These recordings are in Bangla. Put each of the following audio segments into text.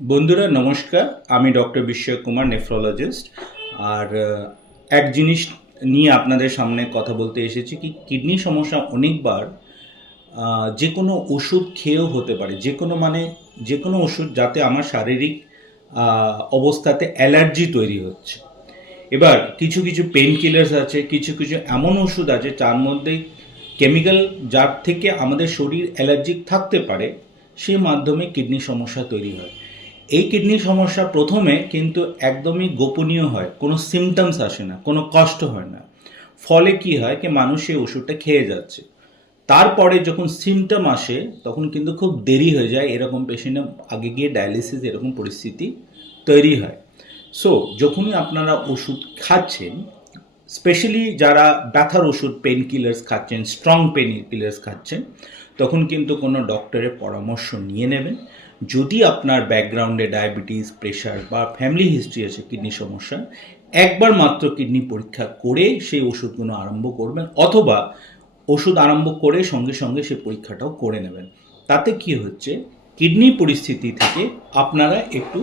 বন্ধুরা নমস্কার, আমি ডক্টর বিস্ময় কুমার, নেফ্রোলজিস্ট। আর এক জিনিস নিয়ে আপনাদের সামনে কথা বলতে এসেছি কি কিডনি সমস্যা অনেকবার যে কোনো ওষুধ খেয়েও হতে পারে, যে কোনো ওষুধ যাতে আমার শারীরিক অবস্থাতে অ্যালার্জি তৈরি হচ্ছে। এবার কিছু কিছু পেন কিলার্স আছে, কিছু কিছু এমন ওষুধ আছে যার মধ্যে কেমিক্যাল, যার থেকে আমাদের শরীর অ্যালার্জিক থাকতে পারে, সেই মাধ্যমে কিডনি সমস্যা তৈরি হয়। এই কিডনি সমস্যা প্রথমে কিন্তু একদমই গোপনীয় হয়, কোনো সিমটমস আসে না, কোনো কষ্ট হয় না। ফলে কি হয় কি মানুষ সেই ওষুধটা খেয়ে যাচ্ছে, তারপরে যখন সিমটম আসে তখন কিন্তু খুব দেরি হয়ে যায়, এরকম পেশেন্টের আগে গিয়ে ডায়ালিসিস এরকম পরিস্থিতি তৈরি হয়। সো যখনই আপনারা ওষুধ খাচ্ছেন, স্পেশালি যারা ব্যথার ওষুধ পেন কিলার্স খাচ্ছেন, স্ট্রং পেন কিলার্স খাচ্ছেন, তখন কিন্তু কোনো ডক্টরের পরামর্শ নিয়ে নেবেন। যদি আপনার ব্যাকগ্রাউন্ডে ডায়াবেটিস, প্রেশার বা ফ্যামিলি হিস্ট্রি আছে কিডনি সমস্যা, একবার মাত্র কিডনি পরীক্ষা করে সেই ওষুধগুলো আরম্ভ করবেন, অথবা ওষুধ আরম্ভ করে সঙ্গে সঙ্গে সেই পরীক্ষাটাও করে নেবেন। তাতে কি হচ্ছে, কিডনি পরিস্থিতি থেকে আপনারা একটু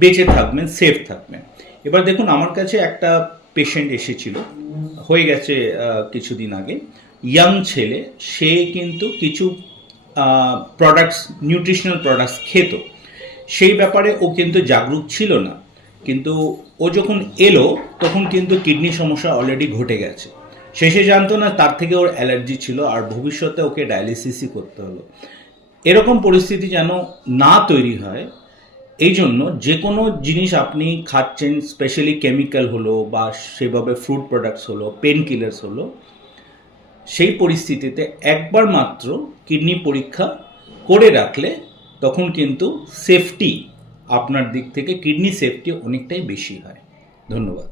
বেঁচে থাকবেন, সেফ থাকবেন। এবার দেখুন, আমার কাছে একটা পেশেন্ট এসেছিল, হয়ে গেছে কিছুদিন আগে, ইয়াং ছেলে, সে কিন্তু কিছু প্রোডাক্টস, নিউট্রিশনাল প্রোডাক্টস খেত, সেই ব্যাপারে ও কিন্তু জাগরুক ছিল না। কিন্তু ও যখন এলো তখন কিন্তু কিডনি সমস্যা অলরেডি ঘটে গেছে। শেষে জানতো না তার থেকে ওর অ্যালার্জি ছিল, আর ভবিষ্যতে ওকে ডায়ালিসিসই করতে হলো। এরকম পরিস্থিতি যেন না তৈরি হয়, এই জন্য যে কোনো জিনিস আপনি খাচ্ছেন, স্পেশালি কেমিক্যাল হলো বা সেভাবে ফ্রুট প্রোডাক্টস হলো, পেন কিলার্স হলো, সেই পরিস্থিতিতে একবার মাত্র কিডনি পরীক্ষা করে রাখলে তখন কিন্তু সেফটি, আপনার দিক থেকে কিডনি সেফটি অনেকটাই বেশি হয়। ধন্যবাদ।